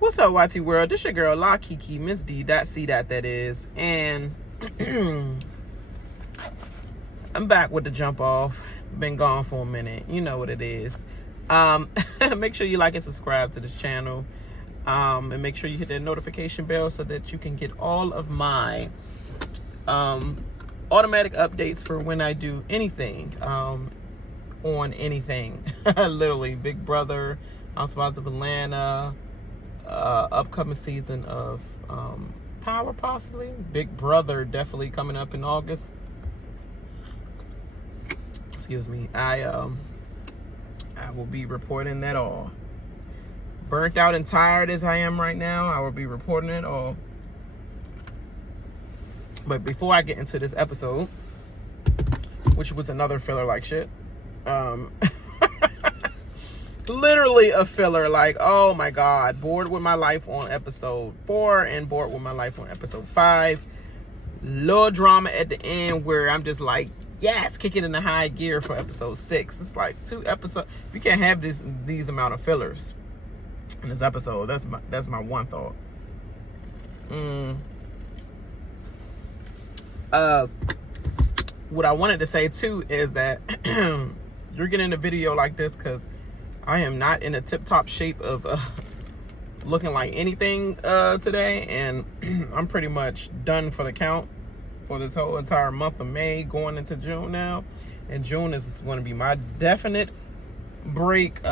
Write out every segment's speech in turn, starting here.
What's up, YT World? This your girl, La Kiki, Miss D. C. That is. And I'm back with the jump off. Been gone for a minute. You know what it is. Make sure you like and subscribe to the channel. And make sure you hit that notification bell so that you can get all of my automatic updates for when I do anything on anything. Literally, Big Brother, Housewives of Atlanta, upcoming season of Power, possibly. Big Brother definitely coming up in August. Excuse me. I will be reporting that all. Burnt out and tired as I am right now, I will be reporting it all. But before I get into this episode, which was another filler like shit, literally a filler, like, oh my god, bored with my life on episode 4 and bored with my life on episode 5. Little drama at the end where I'm just like, yes, kicking in the high gear for episode 6. It's like 2 episodes. You can't have these amount of fillers in this episode. That's my one thought. What I wanted to say too is that you're getting a video like this because I am not in a tip-top shape of looking like anything today, and I'm pretty much done for the count for this whole entire month of May, going into June now. And June is going to be my definite break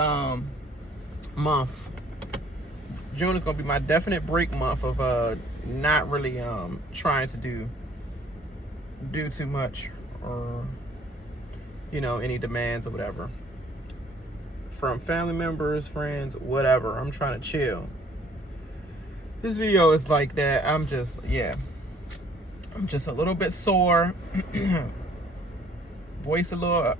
month. June is going to be my definite break month of not really trying to do too much, or any demands or whatever from family members, friends, whatever. I'm trying to chill. This video is like that. I'm just a little bit sore. Voice a little,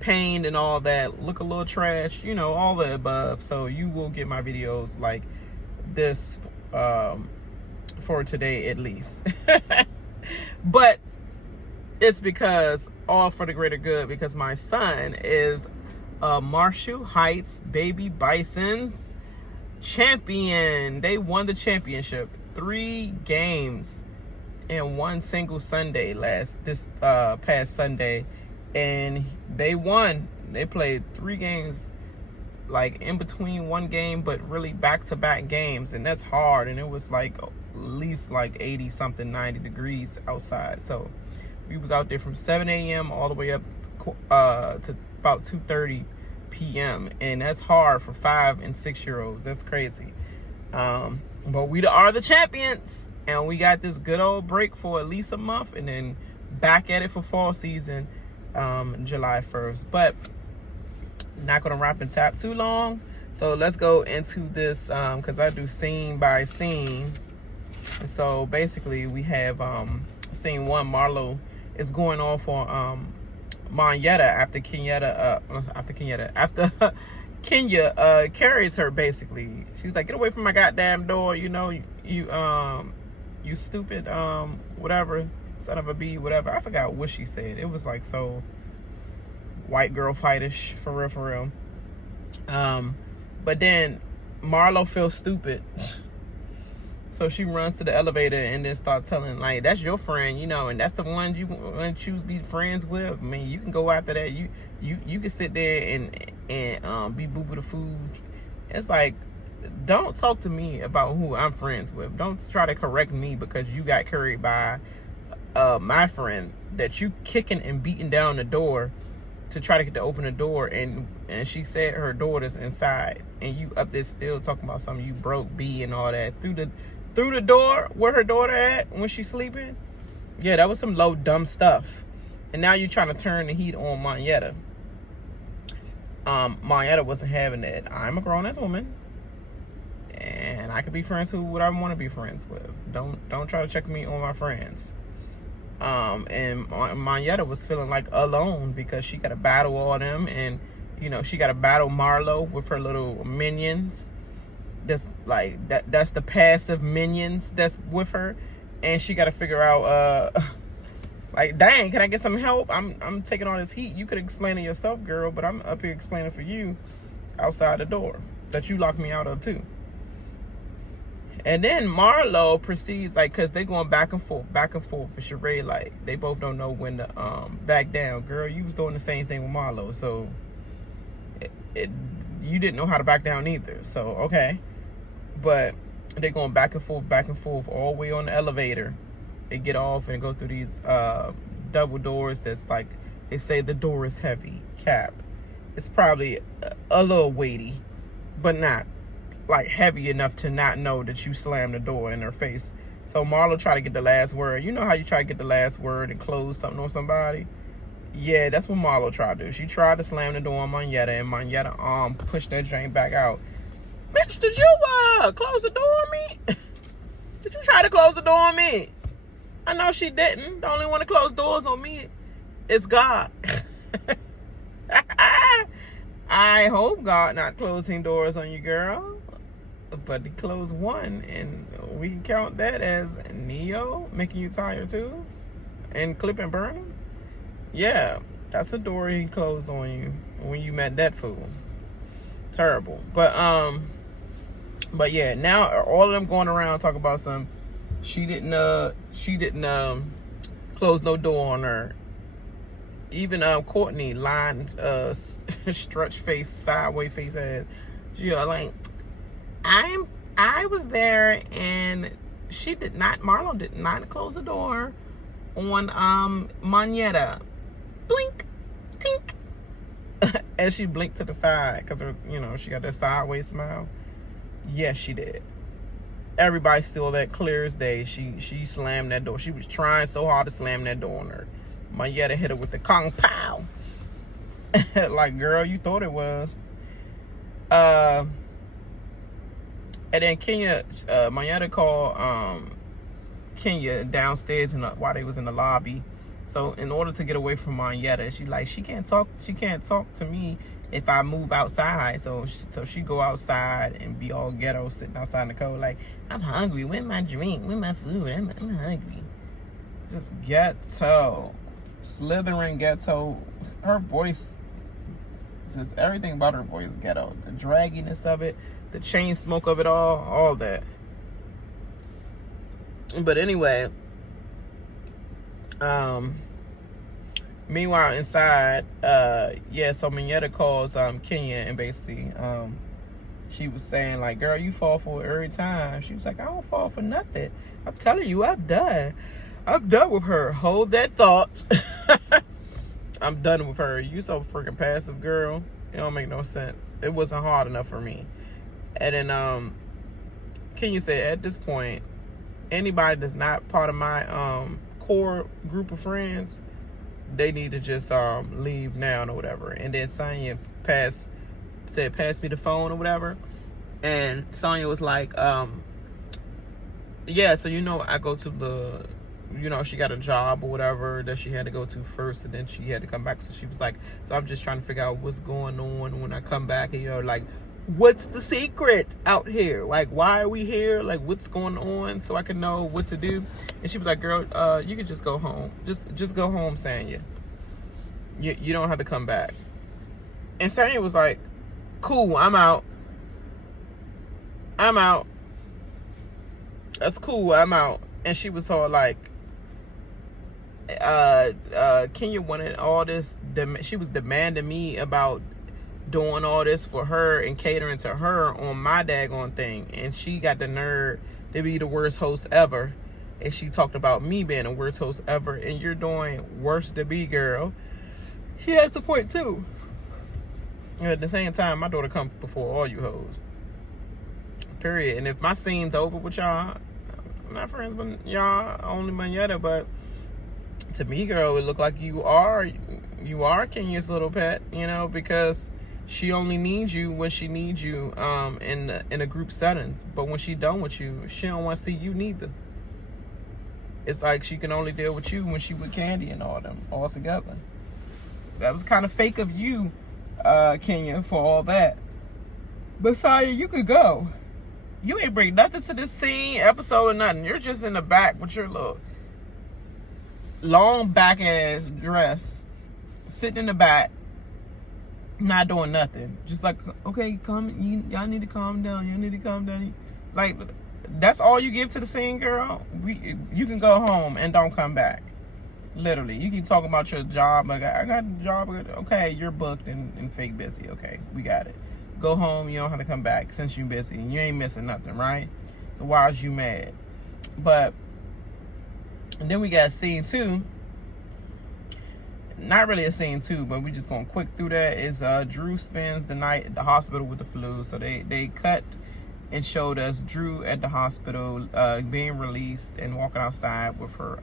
pained and all that. Look a little trash, all the above. So you will get my videos like this for today at least. But it's because all for the greater good, because my son is Marshall Heights Baby Bison's champion. They won the championship 3 games in one single Sunday this past Sunday, and they won. They played 3 games, like in between one game, but really back-to-back games, and that's hard. And it was like at least like 80 something 90 degrees outside, so we was out there from 7 a.m. all the way up to about 2:30 p.m. and that's hard for 5 and 6 year olds. That's crazy. But we are the champions, and we got this good old break for at least a month, and then back at it for fall season July 1st. But not gonna wrap and tap too long, so let's go into this because I do scene by scene. And so basically we have scene 1. Marlo is going off on Monyetta after Kenya carries her. Basically, she's like, get away from my goddamn door, you stupid whatever, son of a bee, whatever. I forgot what she said. It was like so white girl fightish, for real. But then Marlo feels stupid. So she runs to the elevator and then start telling, like, that's your friend, and that's the one you want to choose to be friends with. I mean, you can go after that. You can sit there and be boo-boo the food. It's like, don't talk to me about who I'm friends with. Don't try to correct me because you got carried by my friend that you kicking and beating down the door to try to get to open the door, and she said her daughter's inside, and you up there still talking about something you broke B and all that through the door where her daughter at when she's sleeping. Yeah, that was some low dumb stuff. And now you're trying to turn the heat on Monyetta. Monyetta wasn't having that. I'm a grown-ass woman, and I can be friends with who I want to be friends with. Don't try to check me on my friends. And Monyetta was feeling like alone because she got to battle all them, and she got to battle Marlo with her little minions. That's like that's the passive minions that's with her, and she got to figure out Like, dang, can I get some help? I'm taking all this heat. You could explain it yourself, girl, but I'm up here explaining for you outside the door that you locked me out of too. And then Marlo proceeds, like, because they going back and forth for Sheree. Like, they both don't know when to back down. Girl, you was doing the same thing with Marlo, so you didn't know how to back down either. So, okay. But they're going back and forth all the way on the elevator. They get off and go through these double doors that's like, they say the door is heavy, cap. It's probably a little weighty, but not like heavy enough to not know that you slammed the door in her face. So Marlo tried to get the last word. You know how you try to get the last word and close something on somebody? Yeah, that's what Marlo tried to do. She tried to slam the door on Monyetta, and Monyetta pushed that drain back out. Bitch, did you close the door on me? Did you try to close the door on me? I know she didn't. The only one to close doors on me is God. I hope God not closing doors on you, girl. But he closed one, and we can count that as Neo making you tired too, and clipping burning. Yeah, that's the door he closed on you when you met that fool. Terrible. But yeah, now all of them going around talking about some. She didn't close no door on her. Even Courtney lined stretch face, sideways face ass. She like, I was there, and Marlo did not close the door on Monyetta. Blink, tink. As she blinked to the side, because she got that sideways smile. Yes, she did. Everybody still that clear as day. She slammed that door. She was trying so hard to slam that door on her. Monyetta hit her with the Kong Pow. Like, girl, you thought it was. And then Monyetta called Kenya downstairs while they was in the lobby. So in order to get away from Monyetta, she can't talk to me if I move outside. So she go outside and be all ghetto, sitting outside in the cold, like, I'm hungry. Where's my drink? Where's my food? I'm hungry. Just ghetto. Slithering ghetto. Her voice, just everything about her voice is ghetto. The dragginess of it, the chain smoke of it all that. But anyway, meanwhile inside, so Monyetta calls Kenya, and basically she was saying, like, girl, you fall for it every time. She was like, I don't fall for nothing. I'm telling you, I'm done with her. Hold that thought. I'm done with her. You so freaking passive, girl. It don't make no sense. It wasn't hard enough for me. And then Kenya said, at this point, anybody that's not part of my core group of friends, they need to just leave now or whatever. And then Sonya said, pass me the phone or whatever. And Sonya was like, yeah, so I go to the, she got a job or whatever that she had to go to first, and then she had to come back. So she was like, so I'm just trying to figure out what's going on when I come back. And like, what's the secret out here? Like, why are we here? Like, what's going on, so I can know what to do? And she was like, girl, you can just go home. Just go home, Sonya. You don't have to come back. And Sonya was like, cool, I'm out. That's cool, I'm out. And she was all like, Kenya wanted all this. She was demanding me about doing all this for her and catering to her on my daggone thing. And she got the nerve to be the worst host ever. And she talked about me being the worst host ever. And you're doing worse to be, girl. She has a point too. At the same time, my daughter comes before all you hoes. Period. And if my scene's over with y'all, I'm not friends with y'all, only Monyetta, but to me, girl, it look like you are Kenya's little pet, because she only needs you when she needs you in a group settings. But when she done with you, she don't want to see you neither. It's like she can only deal with you when she with Kandi and all them all together. That was kind of fake of you, Kenya, for all that. But Saya, you could go. You ain't bring nothing to this scene, episode, or nothing. You're just in the back with your little long back ass dress, sitting in the back, not doing nothing. Just like, okay, y'all need to calm down. Y'all need to calm down. Like, that's all you give to the scene, girl? You can go home and don't come back. Literally. You keep talking about your job. Like, I got a job. Okay, you're booked and fake busy. Okay, we got it. Go home. You don't have to come back since you're busy. And you ain't missing nothing, right? So why is you mad? But, and then we got scene 2. Not really a scene 2, but we just going quick through that. Is Drew spends the night at the hospital with the flu. So they cut and showed us Drew at the hospital being released and walking outside with her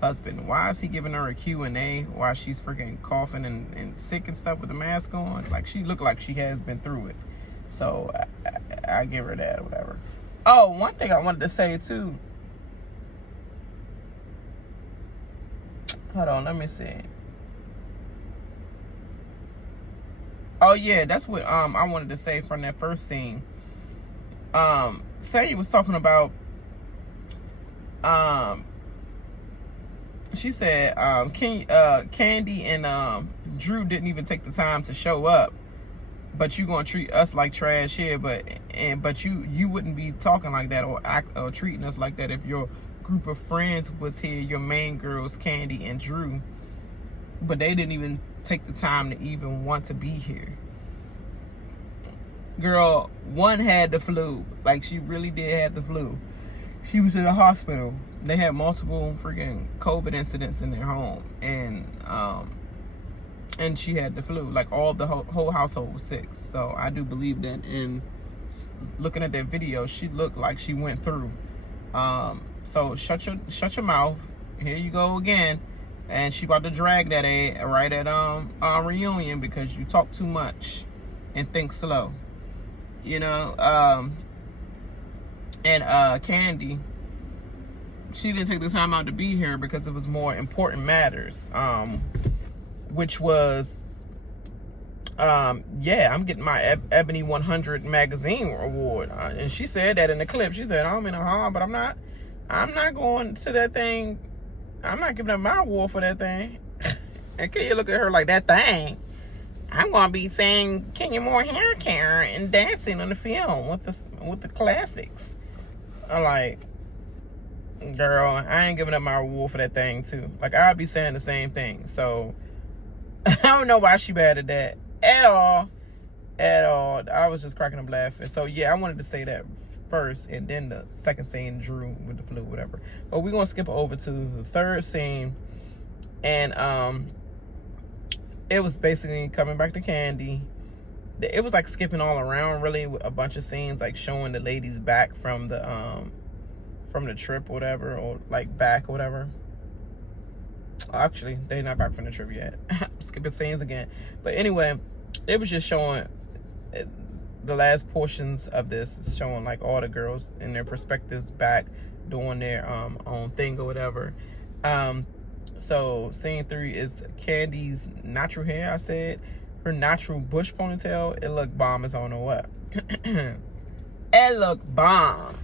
husband. Why is he giving her a Q&A while she's freaking coughing and sick and stuff with the mask on? Like, she looked like she has been through it. So I give her that or whatever. Oh, one thing I wanted to say too. Hold on, let me see. Oh yeah, that's what I wanted to say from that first scene. Sadie was talking about she said Kandi and Drew didn't even take the time to show up, but you gonna treat us like trash here, but you wouldn't be talking like that or treating us like that if your group of friends was here, your main girls Kandi and Drew, but they didn't even take the time to even want to be here. Girl, one had the flu. Like, she really did have the flu. She was in the hospital. They had multiple freaking COVID incidents in their home, and she had the flu. Like, all the whole household was sick. So I do believe that. And looking at that video, she looked like she went through. So shut your mouth. Here you go again. And she about to drag that right at our reunion because you talk too much and think slow. You know, and Kandi, she didn't take the time out to be here because it was more important matters, which was, yeah, I'm getting my Ebony 100 magazine award. And she said that in the clip. She said, I'm in a hall, but I'm not going to that thing. I'm not giving up my award for that thing. And can you look at her like, that thing? I'm going to be saying Kenya Moore hair care and dancing on the film with the classics. I'm like, girl, I ain't giving up my award for that thing too. Like, I'd be saying the same thing. So I don't know why she bad at that at all. I was just cracking up laughing. So yeah, I wanted to say that first, and then the second scene, Drew with the flu, whatever. But we're gonna skip over to the third scene, and it was basically coming back to Kandi. It was like skipping all around, really, with a bunch of scenes like showing the ladies back from the trip, or whatever, or like back, or whatever. Actually, they're not back from the trip yet. Skipping scenes again, but anyway, it was just showing. The last portions of this is showing like all the girls in their perspectives back doing their own thing or whatever. So scene 3 is Kandi's natural hair. I said her natural bush ponytail. It looked bomb as I don't know what. It looked bomb.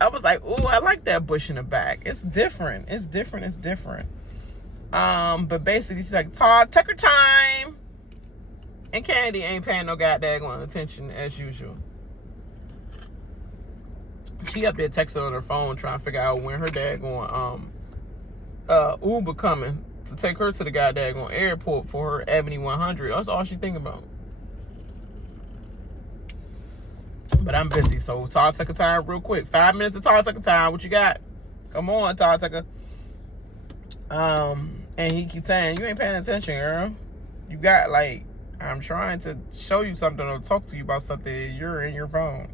I was like, ooh, I like that bush in the back. It's different. It's different. But basically she's like, Todd, take her time. And Kandi ain't paying no goddamn attention as usual. She up there texting on her phone trying to figure out when her dad going Uber coming to take her to the goddamn airport for her Ebony 100. That's all she think about. But I'm busy, so Todd Tucker time real quick. 5 minutes of Todd Tucker time. What you got? Come on, Todd Tucker. And he keeps saying, you ain't paying attention, girl. You got like, I'm trying to show you something or talk to you about something. You're in your phone.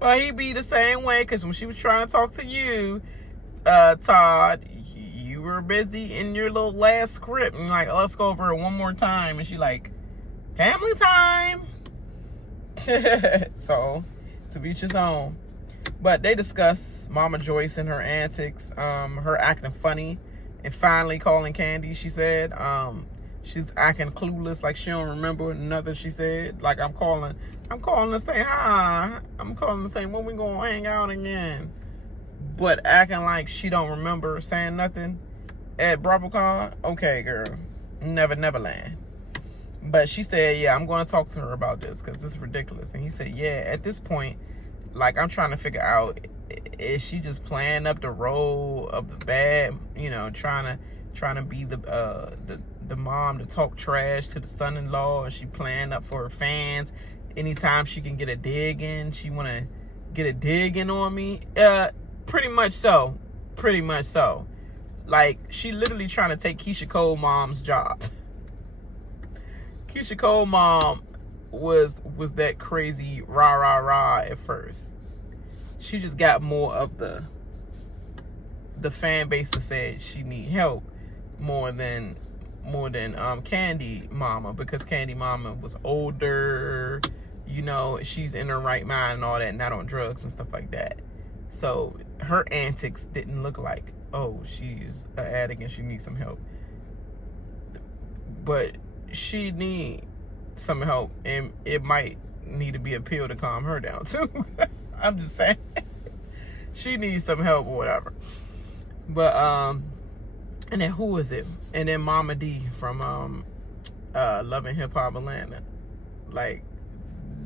But he be the same way, because when she was trying to talk to you, Todd, you were busy in your little last script. And like, let's go over it one more time. And she like, family time. So, to each his own. But they discuss Mama Joyce and her antics, her acting funny, and finally calling Kandi, she said. She's acting clueless, like she don't remember nothing she said. Like, I'm calling to say hi. I'm calling to say when we gonna hang out again. But acting like she don't remember saying nothing. at BravoCon? Okay, girl. Neverland. But she said, yeah, I'm going to talk to her about this because it's ridiculous. And he said, yeah, at this point, like, I'm trying to figure out, is she just playing up the role of the bad, you know, trying to be the mom to talk trash to the son-in-law, and she playing up for her fans. Anytime she can get a dig in, she want to get a dig in on me. Pretty much so. Like, she literally trying to take Keisha Cole mom's job. Keisha Cole mom was that crazy rah at first. She just got more of the fan base to say she need help more than Kandi mama, because Kandi mama was older, you know, she's in her right mind and all that, not on drugs and stuff like that. So her antics didn't look like, oh, she's an addict and she needs some help. But she need some help, and it might need to be a pill to calm her down too. I'm just saying. She needs some help or whatever. But and then who is it? And then Mama D from Love and Hip Hop Atlanta. Like,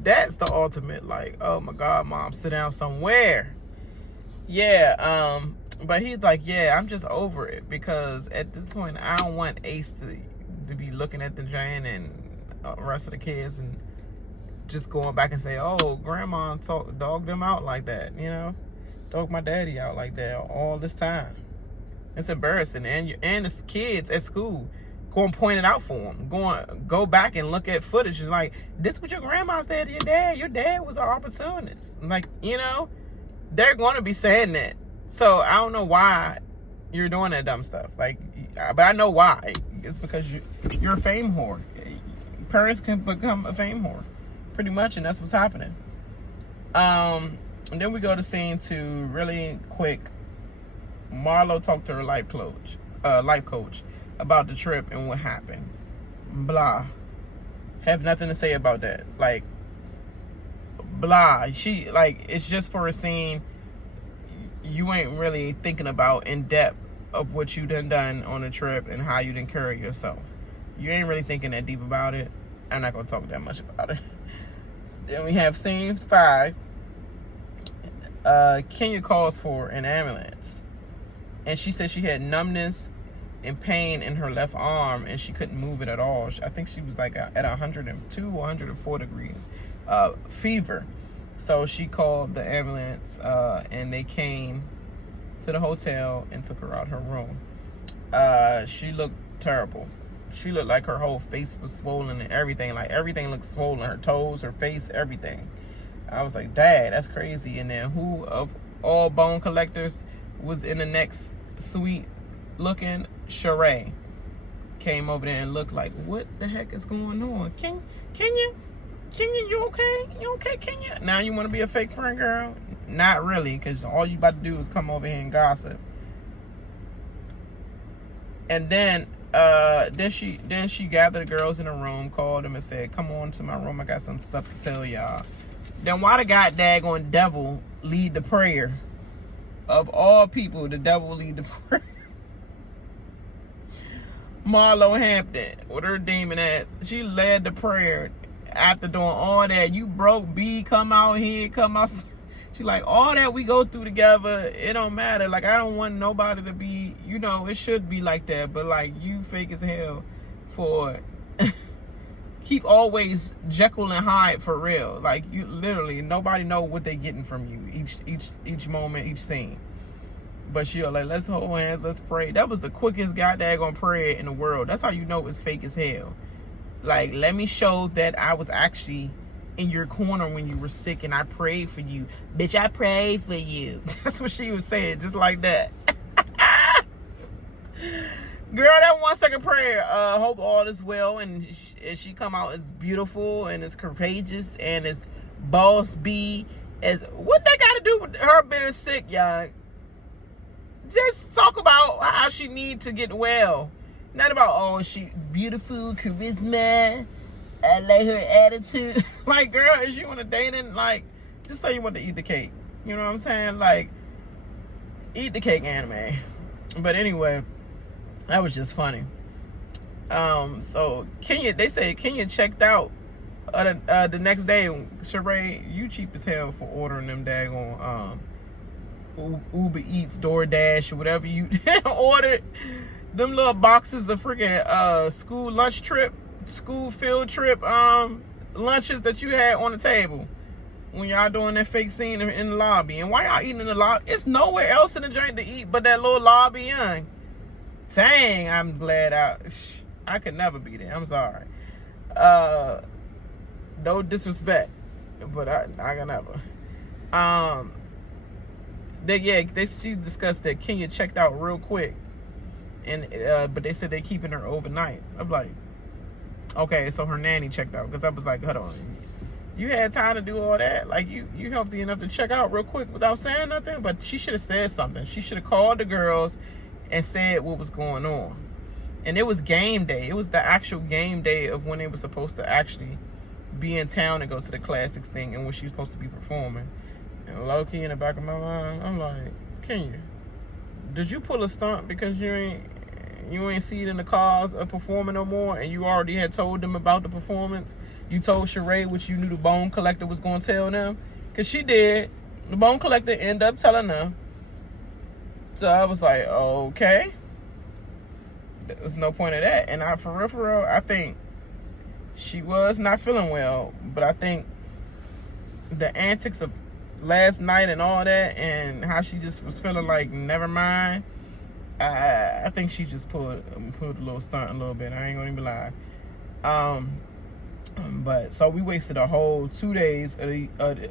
that's the ultimate, like, oh my God, mom, sit down somewhere. Yeah, but he's like, yeah, I'm just over it, because at this point I don't want Ace to be looking at the Jane and the rest of the kids and just going back and say, oh, grandma dogged them out like that, you know, dogged my daddy out like that all this time. It's embarrassing. And the kids at school go and point it out for them. Go back and look at footage. It's like, this what your grandma said to your dad. Your dad was an opportunist. Like, you know, they're going to be saying that. So I don't know why you're doing that dumb stuff. Like, but I know why. It's because you're a fame whore. Parents can become a fame whore, pretty much, and that's what's happening. And then we go to scene 2 really quick. Marlo talked to her life coach about the trip and what happened. Blah. Have nothing to say about that. Like, blah. She, like, it's just for a scene. You ain't really thinking about in depth of what you done on a trip and how you done carry yourself. You ain't really thinking that deep about it. I'm not gonna talk that much about it. Then we have scene 5. Kenya calls for an ambulance, and she said she had numbness and pain in her left arm, and she couldn't move it at all. I think she was like at 102 or 104 degrees fever. So she called the ambulance, and they came to the hotel and took her out her room. She looked terrible. She looked like her whole face was swollen and everything. Like, everything looked swollen. Her toes, her face, everything. I was like, Dad, that's crazy. And then who of all bone collectors was in the next suite looking? Sheree came over there and looked like, what the heck is going on? Kenya, you okay? You okay, Kenya? Now you want to be a fake friend, girl? Not really, because all you about to do is come over here and gossip. And then she gathered the girls in a room, called them and said, come on to my room, I got some stuff to tell y'all. Then why the god daggone devil lead the prayer? Of all people, the devil lead the prayer. Marlo Hampton, with her demon ass, she led the prayer after doing all that. You broke B, come out here, come out. She like, all that we go through together, it don't matter. Like, I don't want nobody to be, you know, it should be like that. But, like, you fake as hell for keep always Jekyll and Hyde for real. Like, you literally, nobody know what they getting from you each moment, each scene. But she was like, let's hold hands, let's pray. That was the quickest goddamn prayer in the world. That's how you know it's fake as hell. Like, let me show that I was actually in your corner when you were sick and I prayed for you. Bitch, I prayed for you. That's what she was saying, just like that. Girl, that 1 second prayer, hope all is well, and she come out as beautiful and as courageous and as boss B as, what that got to do with her being sick, y'all? Just talk about how she need to get well. Not about, oh, she beautiful, charisma, I like her attitude. Like, girl, is you want to date and, like, just say you want to eat the cake. You know what I'm saying? Like, eat the cake, anime. But anyway, That was just funny. So Kenya, they say Kenya checked out the next day. Sheree, you cheap as hell for ordering them daggone Uber Eats, DoorDash, or whatever you ordered. Them little boxes of freaking school field trip lunches that you had on the table when y'all doing that fake scene in the lobby. And why y'all eating in the lobby? It's nowhere else in the joint to eat but that little lobby. Dang, I'm glad I could never be there. I'm sorry. No disrespect, but I can never. She discussed that Kenya checked out real quick, and but they said they keeping her overnight. I'm like, okay, so her nanny checked out, because I was like, hold on, you had time to do all that? Like you healthy enough to check out real quick without saying nothing? But she should have said something. She should have called the girls and said what was going on. And it was game day. It was the actual game day of when they were supposed to actually be in town and go to the classics thing, and when she was supposed to be performing. And low key in the back of my mind, I'm like, Kenya, did you pull a stunt because you ain't see it in the cars of performing no more, and you already had told them about the performance? You told Sheree, which you knew the Bone Collector was going to tell them, because she did. The Bone Collector ended up telling them. So I was like, okay, there was no point of that. And for real, I think she was not feeling well, but I think the antics of last night and all that, and how she just was feeling like, never mind, I think she just pulled a little stunt a little bit. I ain't gonna even lie. But so we wasted a whole 2 days of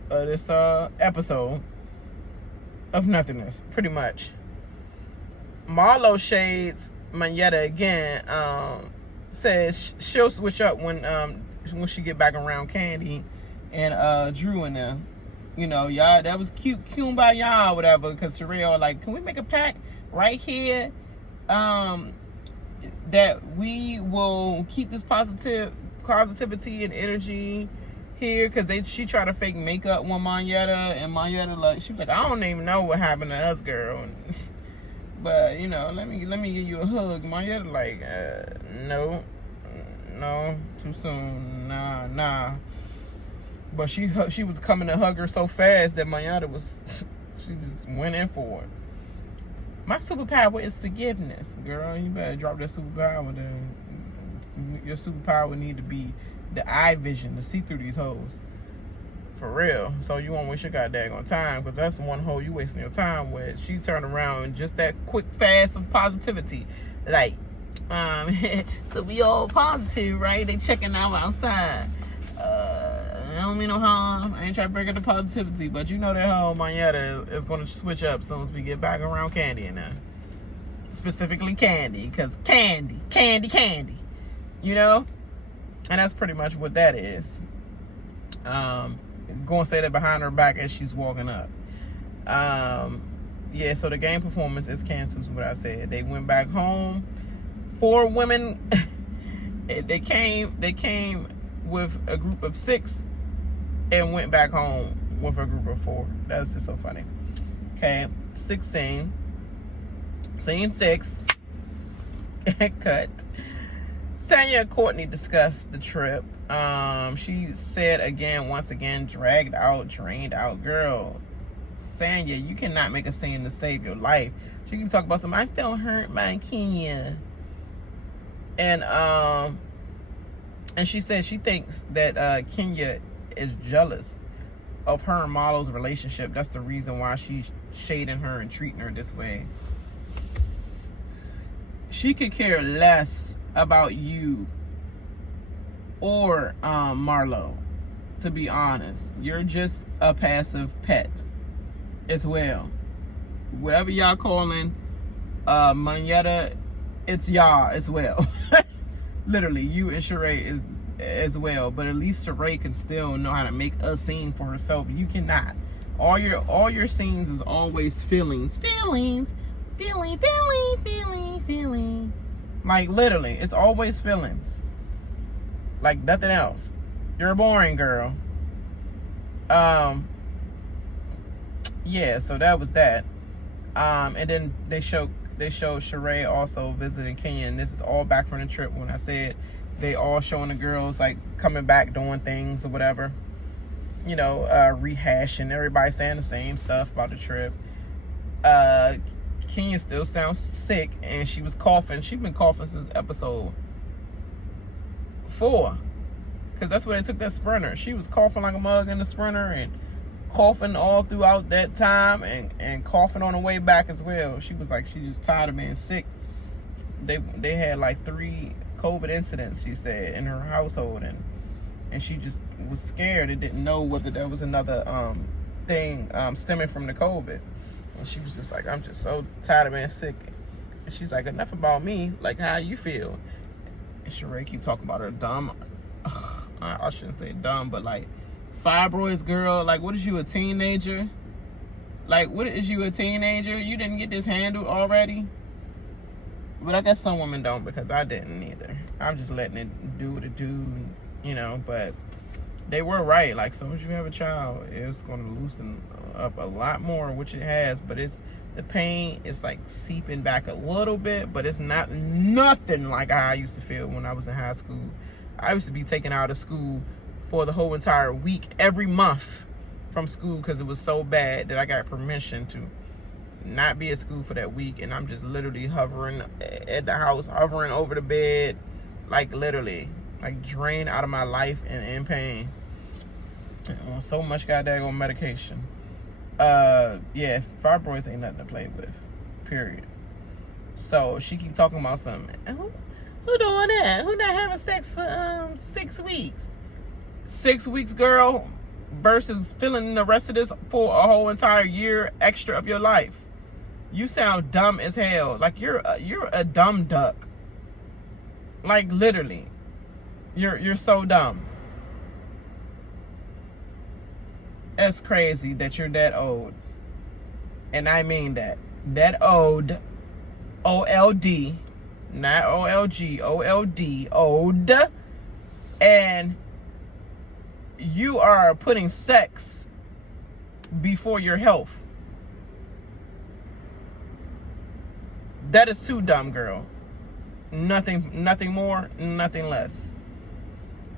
this episode of nothingness, pretty much. Marlo shades Manetta again. Says she'll switch up when she get back around Kandi and Drew and them. You know, y'all, that was cute by y'all, whatever. Because Sheree all like, can we make a pact right here that we will keep this positivity and energy here? Because she tried to fake makeup on Manetta, and Manetta, like, she was like, I don't even know what happened to us, girl. But, you know, let me give you a hug. Manetta like, no, too soon, nah. But she was coming to hug her so fast that Manetta she just went in for it. My superpower is forgiveness, girl. You better drop that superpower. Then your superpower need to be the eye vision to see through these hoes. For real. So you won't waste your goddamn time, because that's one hole you wasting your time with. She turned around and just that quick, fast of positivity. Like, so we all positive, right? They checking out outside. I don't mean no harm. I ain't trying to break up the positivity, but you know that whole Manetta is going to switch up as soon as we get back around Kandi and them. Specifically Kandi, because Kandi, you know? And that's pretty much what that is. Going to say that behind her back as she's walking up. Yeah, so the game performance is canceled, is what I said. They went back home. 4 women, they came with a group of 6 and went back home with a group of 4. That's just so funny. Okay, 16. Scene 6. Cut. Sanya and Courtney discussed the trip. She said once again, drained out. Girl, Sanya, you cannot make a scene to save your life. She keep talking about something. I felt hurt by Kenya. And she said she thinks that Kenya is jealous of her and Marlo's relationship. That's the reason why she's shading her and treating her this way. She could care less about you or Marlo, to be honest. You're just a passive pet as well. Whatever y'all calling Manetta, it's y'all as well. Literally, you and Sheree is as well. But at least Sheree can still know how to make a scene for herself. You cannot. All your scenes is always feelings. Like, literally, it's always feelings. Like, nothing else. You're a boring girl. Yeah, so that was that. And then they showed they showed Sheree also visiting Kenya, and this is all back from the trip when I said they all showing the girls like coming back doing things or whatever, you know, rehashing, everybody saying the same stuff about the trip. Kenya still sounds sick, and she was coughing. She's been coughing since episode 4, because that's where they took that sprinter. She was coughing like a mug in the sprinter and coughing all throughout that time, and coughing on the way back as well. She was like, she just tired of being sick. They had like 3 COVID incidents, she said, in her household, and she just was scared and didn't know whether there was another thing stemming from the COVID. And she was just like, I'm just so tired of being sick. And she's like, enough about me, like, how you feel? And Sheree keep talking about her dumb, I shouldn't say dumb, but like fibroids, girl. Like, what is you, a teenager? Like, what is you, a teenager? You didn't get this handled already? But I guess some women don't, because I didn't either. I'm just letting it do what it do, you know. But they were right. Like, as soon as you have a child, it's going to loosen up a lot more, which it has. But it's, the pain is like seeping back a little bit, but it's not nothing like how I used to feel when I was in high school. I used to be taken out of school for the whole entire week, every month from school, because it was so bad that I got permission to not be at school for that week. And I'm just literally hovering at the house, hovering over the bed, like literally, like drained out of my life and in pain. So much goddamn medication. Yeah, fibroids ain't nothing to play with, period. So she keep talking about something. Who doing that? Who not having sex for 6 weeks? 6 weeks, girl, versus feeling the rest of this for a whole entire year extra of your life. You sound dumb as hell. Like, you're a dumb duck. Like, literally, you're so dumb. It's crazy that you're that old. And I mean that. That old. O-L-D. Not O-L-G. O-L-D. Old. And you are putting sex before your health. That is too dumb, girl. Nothing more, nothing less.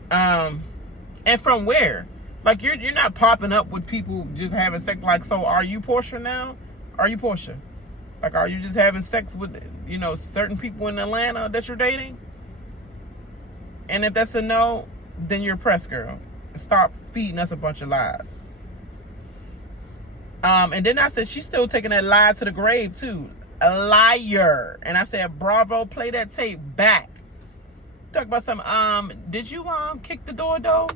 And from where? Like, you're not popping up with people just having sex. Like, so are you Portia now? Are you Portia? Like, are you just having sex with, you know, certain people in Atlanta that you're dating? And if that's a no, then you're pressed, girl. Stop feeding us a bunch of lies. And then I said, she's still taking that lie to the grave, too. A liar. And I said, bravo, play that tape back. Talk about something. Did you kick the door, though?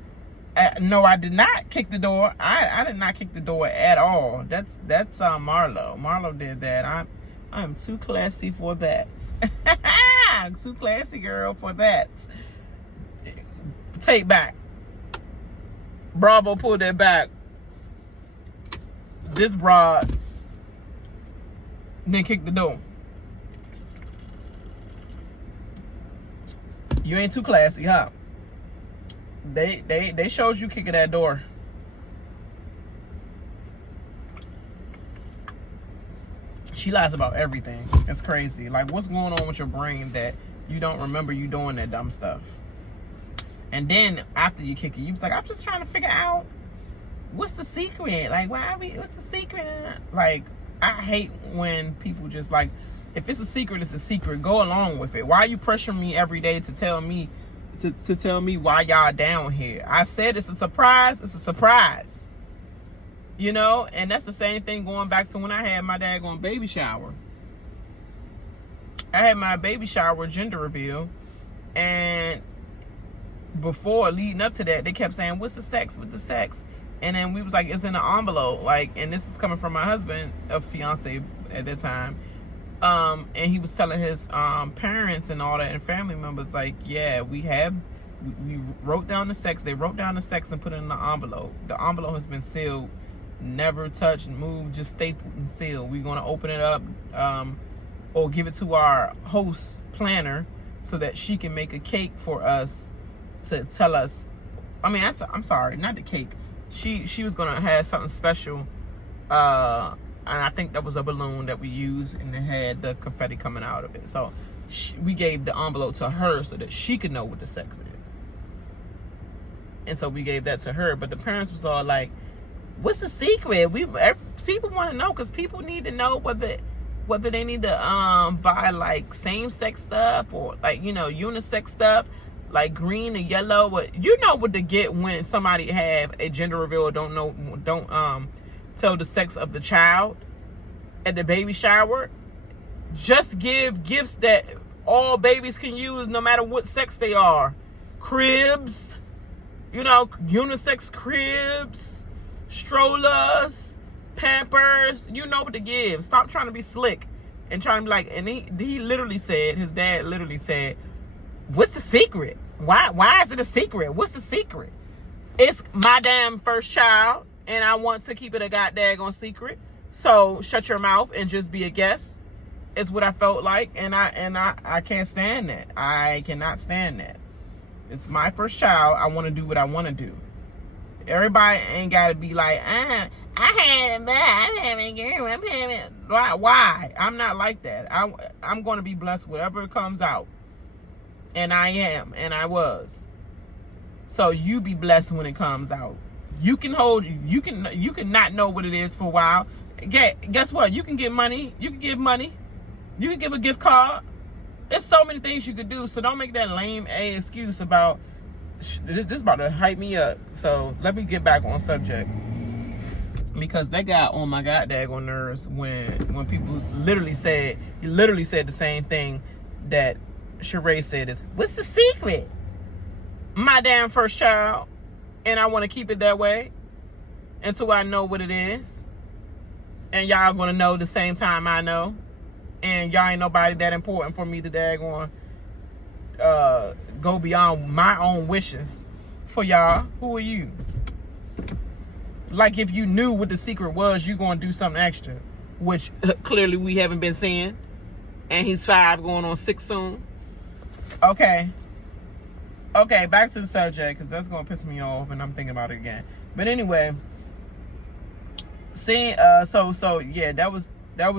No, I did not kick the door. I did not kick the door at all. That's Marlo. Marlo did that. I'm too classy for that. Too classy, girl, for that. Take back. Bravo, pull that back. This broad then kick the door. You ain't too classy, huh? They showed you kicking that door. She lies about everything. It's crazy. Like, what's going on with your brain that you don't remember you doing that dumb stuff? And then after you kick it, you was like, I'm just trying to figure out what's the secret. Like, what's the secret? Like, I hate when people just like, if it's a secret, it's a secret. Go along with it. Why are you pressuring me every day to tell me to tell me why y'all down here? I said it's a surprise. It's a surprise. You know? And that's the same thing going back to when I had my daggone baby shower. I had my baby shower gender reveal. And before, leading up to that, they kept saying, what's the sex with the sex? And then we was like, it's in an envelope. Like, and this is coming from my husband, a fiance at that time. And he was telling his parents and all that and family members, like, yeah, we wrote down the sex. They wrote down the sex and put it in the envelope. The envelope has been sealed, never touched, moved, just stapled and sealed. We're going to open it up or give it to our host planner so that she can make a cake for us to tell us. I mean, I'm sorry, not the cake. She was going to have something special. I I think that was a balloon that we used, and it had the confetti coming out of it. So we gave the envelope to her so that she could know what the sex is. And so we gave that to her. But the parents was all like, what's the secret? People want to know, because people need to know whether they need to buy like same-sex stuff or like, you know, unisex stuff, like green and yellow. What you know what to get when somebody have a gender reveal, don't tell the sex of the child at the baby shower. Just give gifts that all babies can use no matter what sex they are. Cribs, you know, unisex cribs, strollers, Pampers. You know what to give. Stop trying to be slick and trying to be like, and he literally said, his dad literally said, what's the secret? Why is it a secret? What's the secret? It's my damn first child, and I want to keep it a goddamn secret. So shut your mouth and just be a guest. Is what I felt like, and I can't stand that. I cannot stand that. It's my first child. I want to do what I want to do. Everybody ain't got to be like, I had it, but I haven't given it. Why? I'm not like that. I'm going to be blessed whatever comes out. And I am, and I was. So you be blessed when it comes out. You can not know what it is for a while. Guess what? You can get money. You can give money. You can give a gift card. There's so many things you could do. So don't make that lame excuse about this about to hype me up. So let me get back on subject, because that got on my goddamn nerves when people literally said the same thing that Sheree said, is what's the secret? My damn first child, and I want to keep it that way until I know what it is, and y'all gonna know the same time I know, and y'all ain't nobody that important for me to daggone go beyond my own wishes for y'all. Who are you? Like, if you knew what the secret was, you gonna do something extra, which clearly we haven't been seeing. And he's 5 going on 6 soon. Okay, back to the subject, because that's gonna piss me off and I'm thinking about it again. But anyway, seeing so yeah, that was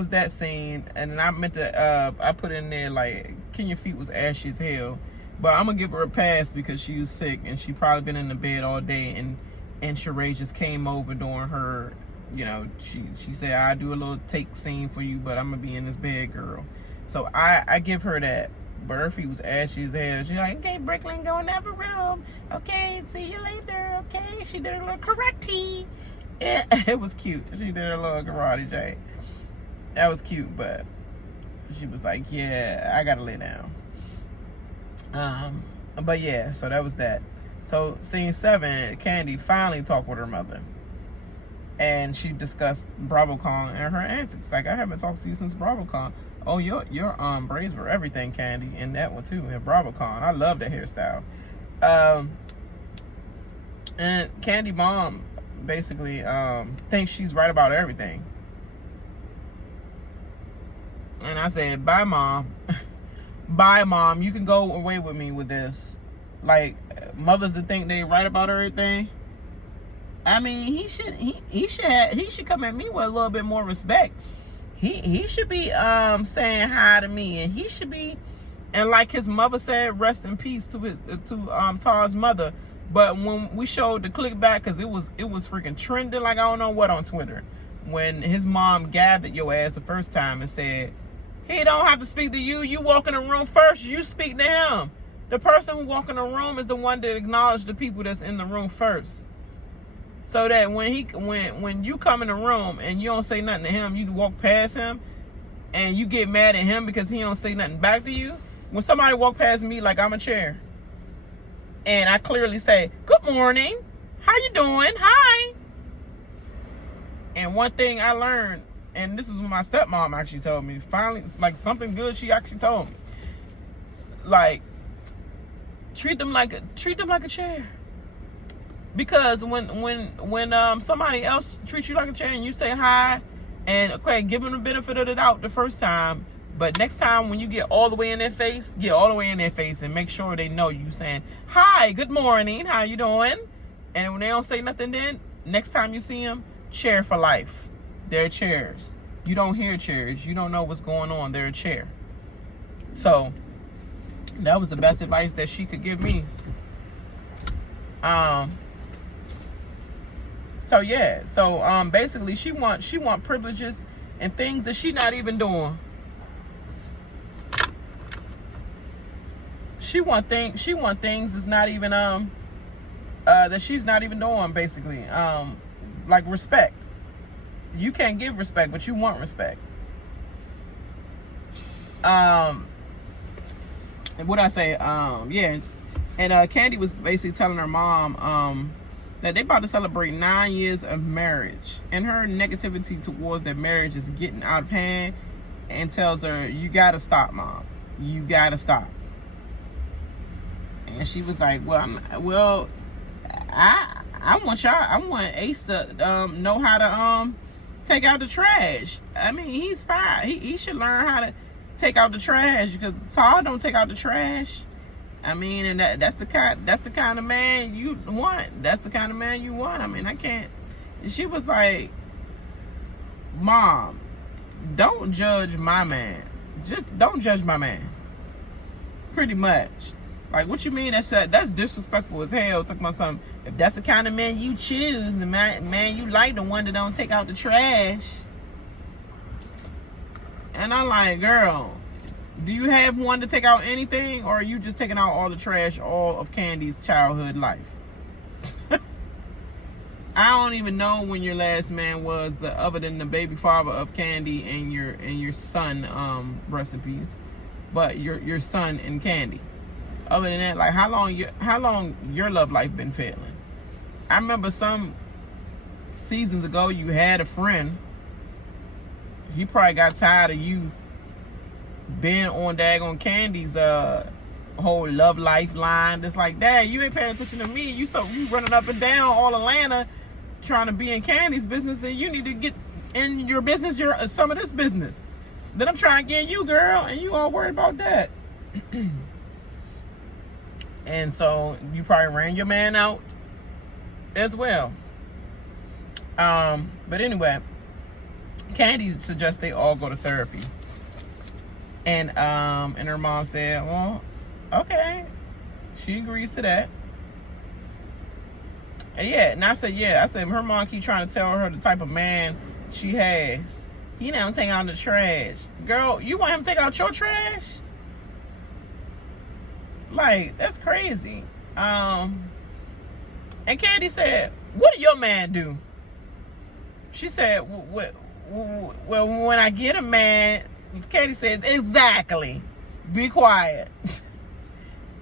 that scene. And I meant to I put in there like Kenya feet was ashy as hell, but I'm gonna give her a pass because she was sick and she probably been in the bed all day, and Sheree just came over during her, you know, she said, I'll do a little take scene for you, but I'm gonna be in this bed, girl. So I give her that. But her feet was ashy as hell. She's like, okay, Brooklyn, go in the upper room. Okay, see you later. Okay, she did a little karate. Yeah, it was cute. She did her little karate, Jay. That was cute, but she was like, yeah, I gotta lay down. But yeah, so that was that. So scene 7, Kandi finally talked with her mother, and she discussed BravoCon and her antics. Like, I haven't talked to you since BravoCon. Oh, your braids were everything, Kandi, and that one too in BravoCon. I love that hairstyle. And Kandi mom basically thinks she's right about everything. And I said, bye, mom. Bye, mom. You can go away with me with this. Like, mothers that think they right about everything. I mean, he should come at me with a little bit more respect. He should be saying hi to me, and he should be, and like his mother said, rest in peace to Todd's mother. But when we showed the click back, because it was freaking trending like I don't know what on Twitter, when his mom gathered your ass the first time and said, he don't have to speak to you. You walk in the room first. You speak to him. The person who walk in the room is the one that acknowledges the people that's in the room first. So that when you come in the room and you don't say nothing to him, you walk past him and you get mad at him because he don't say nothing back to you. When somebody walk past me like I'm a chair and I clearly say, good morning, how you doing? Hi. And one thing I learned, and this is what my stepmom actually told me, finally, like something good she actually told me. Like, treat them like a chair. Because when somebody else treats you like a chair and you say hi, and okay, give them the benefit of the doubt the first time, but next time when you get all the way in their face, get all the way in their face and make sure they know you saying, hi, good morning, how you doing? And when they don't say nothing, then next time you see them, chair for life. They're chairs. You don't hear chairs. You don't know what's going on. They're a chair. So that was the best advice that she could give me. So yeah. So basically she want privileges and things that she not even doing. She want things that's not even that she's not even doing, basically. Like respect. You can't give respect, but you want respect. What I say? Yeah. And Kandi was basically telling her mom that they about to celebrate 9 years of marriage, and her negativity towards their marriage is getting out of hand, and tells her, "You gotta stop, Mom. You gotta stop." And she was like, "Well, I want Ace to know how to take out the trash. I mean, he's 5. He should learn how to take out the trash, because Todd don't take out the trash. I mean, and that's the kind of man you want. That's the kind of man you want. I mean, I can't." And she was like, "Mom, don't judge my man. Just don't judge my man." Pretty much. Like, what you mean? That's disrespectful as hell. Talking about something. If that's the kind of man you choose, the man you like, the one that don't take out the trash. And I'm like, girl, do you have one to take out anything, or are you just taking out all the trash, all of Kandi's childhood life? I don't even know when your last man was, other than the baby father of Kandi and your son, recipes, but your son and Kandi. Other than that, like, how long your love life been failing? I remember some seasons ago you had a friend. He probably got tired of you being on daggone Kandi's whole love life line. It's like, Dad, you ain't paying attention to me. You running up and down all Atlanta trying to be in Kandi's business, and you need to get in your business, some of this business. Then I'm trying to get you, girl, and you all worried about that. And so you probably ran your man out as well. But anyway, Kandi suggests they all go to therapy. And her mom said, "Well, okay." She agrees to that. And yeah, and I said, her mom keep trying to tell her the type of man she has. He don't take out the trash. Girl, you want him to take out your trash? Like, that's crazy. And Kandi said, "What do your man do?" She said, "Well, when I get a man," Kandi says, "Exactly. Be quiet."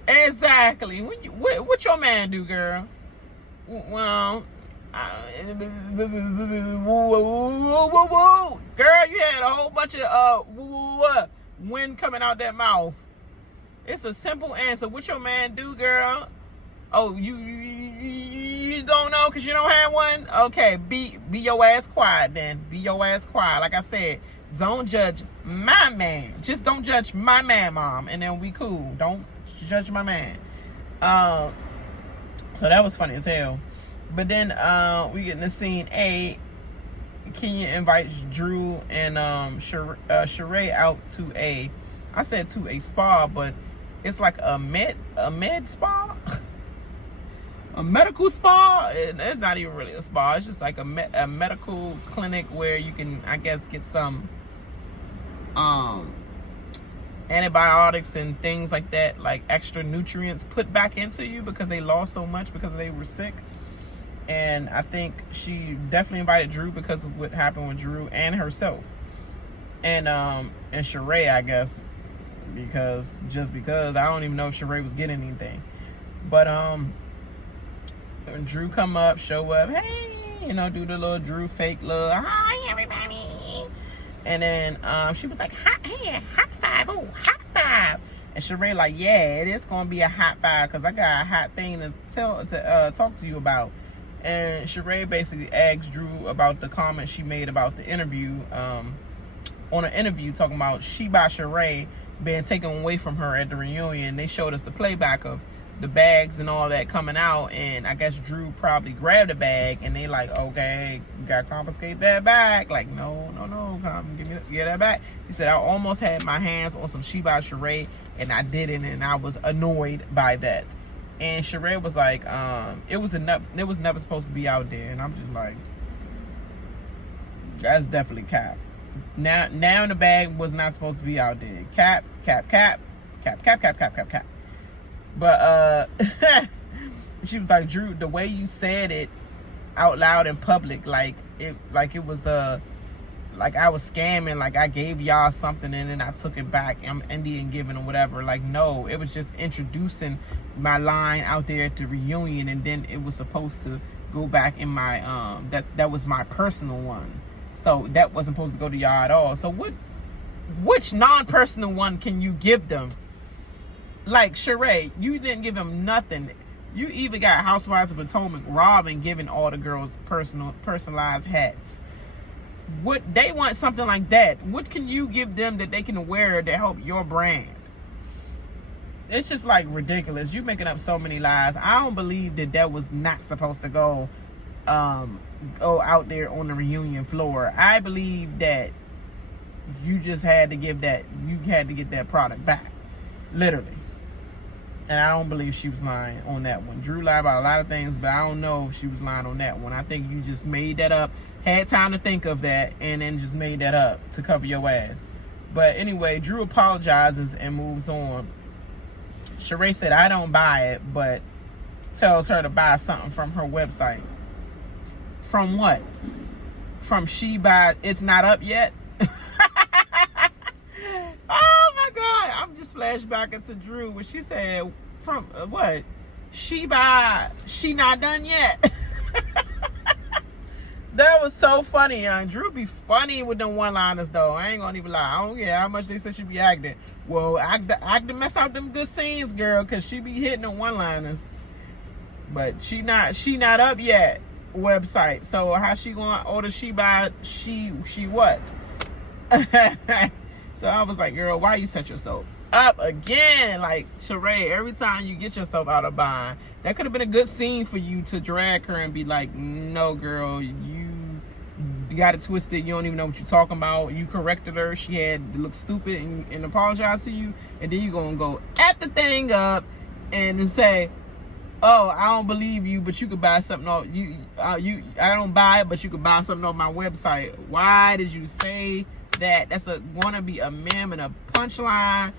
Exactly. What your man do, girl? Well, girl, you had a whole bunch of wind coming out that mouth. It's a simple answer. What your man do, girl? Oh, you don't know because you don't have one? Okay, be your ass quiet then. Be your ass quiet. Like I said, don't judge my man. Just don't judge my man, Mom, and then we cool. Don't judge my man. So that was funny as hell. But then we get in the scene A. Kenya invites Drew and Sheree out to I said to a spa, but it's like a med spa. A medical spa. It's not even really a spa. It's just like a medical clinic where you can, I guess, get some antibiotics and things like that, like extra nutrients put back into you because they lost so much because they were sick. And I think she definitely invited Drew because of what happened with Drew and herself. And Sheree, I guess, because I don't even know if Sheree was getting anything. But Drew come up, show up, hey, do the little Drew fake little hi everybody. And then she was like, hot five, oh, hot five. And Sheree like, yeah, it is gonna be a hot five because I got a hot thing to talk to you about. And Sheree basically asked Drew about the comment she made about the interview, on an interview, talking about she by Sheree being taken away from her at the reunion. They showed us the playback of the bags and all that coming out, and I guess Drew probably grabbed the bag, and they like, okay, you gotta confiscate that bag. Like, no, come get that back. He said, I almost had my hands on some She by Sheree, and I didn't, and I was annoyed by that. And Sheree was like, it was never supposed to be out there. And I'm just like, that's definitely cap. Now the bag was not supposed to be out there. Cap. But she was like, Drew, the way you said it out loud in public, like it was like I was scamming, like I gave y'all something and then I took it back. I'm Indian giving or whatever. Like, no, it was just introducing my line out there at the reunion, and then it was supposed to go back in my that was my personal one. So that wasn't supposed to go to y'all at all. So which non-personal one can you give them? Like, Sheree, you didn't give them nothing. You even got Housewives of Potomac Robin giving all the girls personalized hats. What they want, something like that. What can you give them that they can wear to help your brand? It's just like ridiculous. You making up so many lies. I don't believe that was not supposed to go out there on the reunion floor. I believe that you just had to give that. You had to get that product back, literally. And I don't believe she was lying on that one. Drew lied about a lot of things, but I don't know if she was lying on that one. I think you just made that up, had time to think of that, and then just made that up to cover your ass. But anyway, Drew apologizes and moves on. Sheree said, I don't buy it, but tells her to buy something from her website. From what? From She Buy It's Not Up Yet? Oh my God. I'm just flashback into Drew when she said, from what? She Not Done Yet. That was so funny, young. Drew be funny with them one-liners, though. I ain't gonna even lie. I don't care how much they say she be acting. Well, acting mess out them good scenes, girl, because she be hitting them one-liners. But she not up yet website. So how she gonna order she what? So I was like, girl, why you set yourself up again? Like, Sheree, every time you get yourself out of bind, that could have been a good scene for you to drag her and be like, no, girl, you got it twisted. You don't even know what you're talking about. You corrected her. She had to look stupid and apologize to you. And then you're going to go at the thing up and then say, oh, I don't believe you, but you could buy something off. I don't buy it, but you could buy something off my website. Why did you say that? That's going to be a meme and a punchline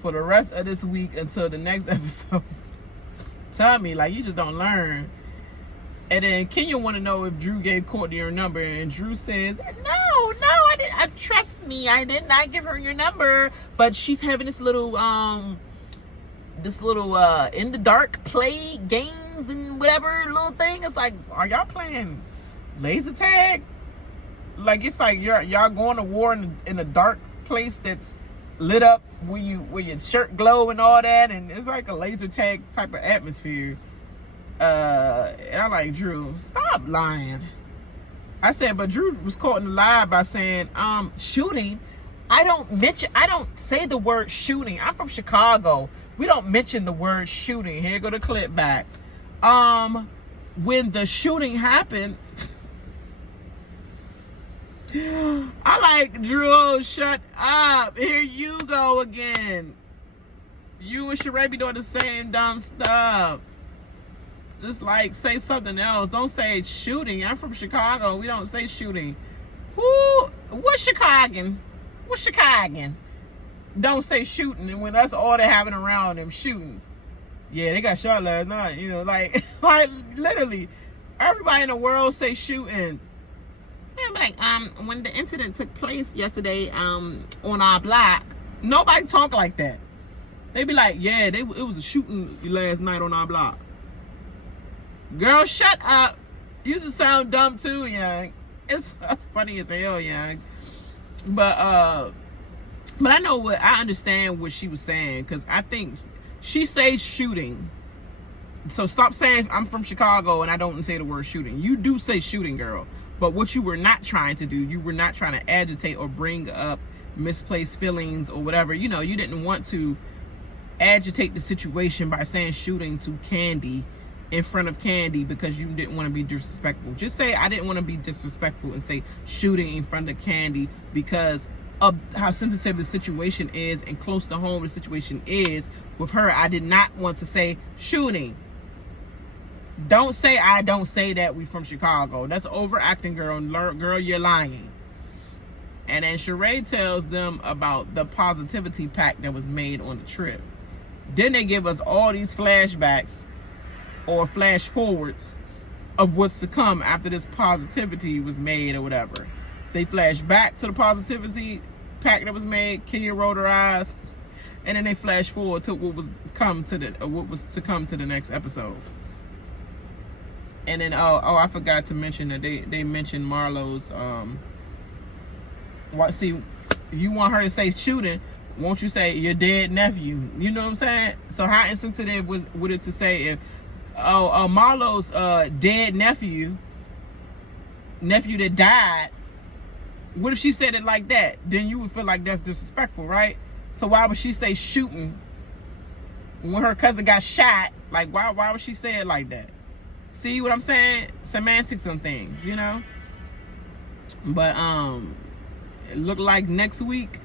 for the rest of this week until the next episode. Tell me, like, you just don't learn. And then Kenya want to know if Drew gave Courtney her number, and Drew says, no, I didn't. Trust me, I did not give her your number. But she's having this little in the dark play games and whatever little thing. It's like, are y'all playing laser tag? Like, it's like y'all going to war in a dark place that's lit up where your shirt glow and all that, and it's like a laser tag type of atmosphere. And I'm like, Drew, stop lying. I said, but Drew was caught in the lie by saying, shooting. I don't say the word shooting. I'm from Chicago. We don't mention the word shooting. Here go the clip back. When the shooting happened, I like, Drew, shut up. Here you go again. You and Sheree be doing the same dumb stuff. Just like, say something else. Don't say shooting. I'm from Chicago. We don't say shooting. What's Chicagan? What's Chicagan? Don't say shooting. And when that's all they're having around them, shootings. Yeah, they got shot last night. You know, like literally, everybody in the world say shooting. I'm like, when the incident took place yesterday, on our block, nobody talk like that. They be like, yeah, it was a shooting last night on our block. Girl, shut up. You just sound dumb too, young. It's funny as hell, young. But I understand what she was saying, because I think she says shooting. So stop saying I'm from Chicago and I don't say the word shooting. You do say shooting, girl. But what you were not trying to do, you were not trying to agitate or bring up misplaced feelings or whatever. You know, you didn't want to agitate the situation by saying shooting to Kandi in front of Kandi because you didn't want to be disrespectful. Just say, I didn't want to be disrespectful, and say shooting in front of Kandi because of how sensitive the situation is and close to home the situation is with her. I did not want to say shooting. Don't say I don't say that we from Chicago. That's overacting, girl. Girl, you're lying. And then Sheree tells them about the positivity pact that was made on the trip. Then they give us all these flashbacks or flash forwards of what's to come after this positivity was made or whatever. They flash back to the positivity pact that was made. Kenya rolled her eyes, and then they flash forward to what was to come to the next episode. And then I forgot to mention that they mentioned Marlo's see, you want her to say shooting, won't you say your dead nephew? You know what I'm saying? So how insensitive would it to say if Marlo's dead nephew that died, what if she said it like that? Then you would feel like that's disrespectful, right? So why would she say shooting when her cousin got shot? Like, why would she say it like that? See what I'm saying? Semantics and things, you know? But it looked like next week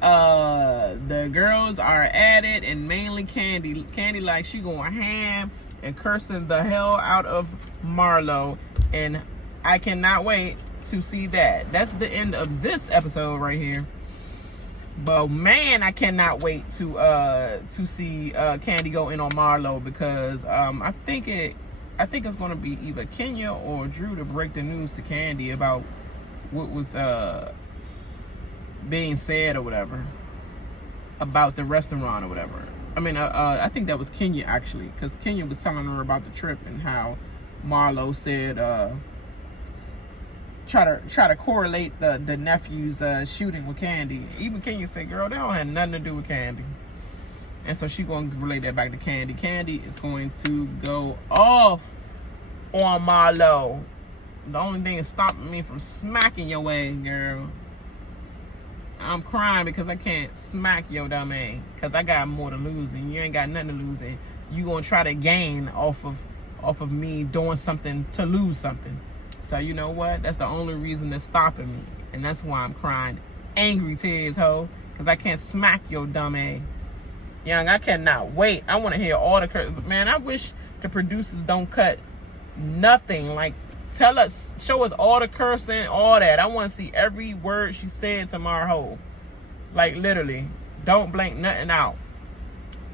the girls are at it, and mainly Kandi like she going ham and cursing the hell out of Marlo, and I cannot wait to see that. That's the end of this episode right here. But man, I cannot wait to see Kandi go in on Marlo, because I think it's gonna be either Kenya or Drew to break the news to Kandi about what was being said or whatever about the restaurant or whatever. I mean, I think that was Kenya actually, because Kenya was telling her about the trip and how Marlo said try to correlate the nephew's shooting with Kandi. Even Kenya said, girl, that don't have nothing to do with Kandi. And so she going to relate that back to Kandi. Kandi is going to go off on Marlo. The only thing is stopping me from smacking your ass, girl. I'm crying because I can't smack your dumb ass, because I got more to lose and you ain't got nothing to lose, and you gonna try to gain off of me doing something to lose something. So you know what? That's the only reason that's stopping me, and that's why I'm crying angry tears, ho, because I can't smack your dumb ass. Young, I cannot wait. I want to hear all the curses. Man, I wish the producers don't cut nothing. Like, show us all the cursing, all that. I want to see every word she said to Marlo. Like, literally. Don't blank nothing out.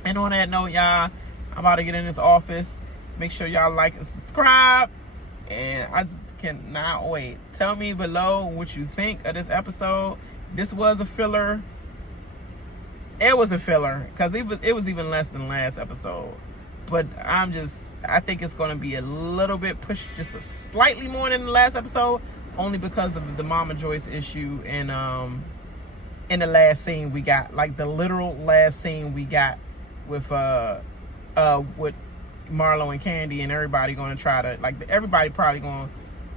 And on that note, y'all, I'm about to get in this office. Make sure y'all like and subscribe. And I just cannot wait. Tell me below what you think of this episode. This was a filler. It was a filler, because it was even less than last episode. But I think it's going to be a little bit pushed, just a slightly more than the last episode, only because of the Mama Joyce issue and in the last scene we got, like the literal last scene we got with Marlo and Kandi, and everybody going to try to, like, everybody probably going to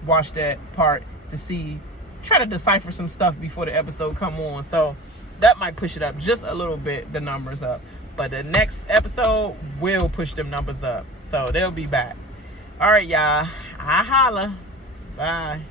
watch that part to try to decipher some stuff before the episode come on. So that might push it up just a little bit, the numbers up. But the next episode will push them numbers up. So they'll be back. All right, y'all. I holla. Bye.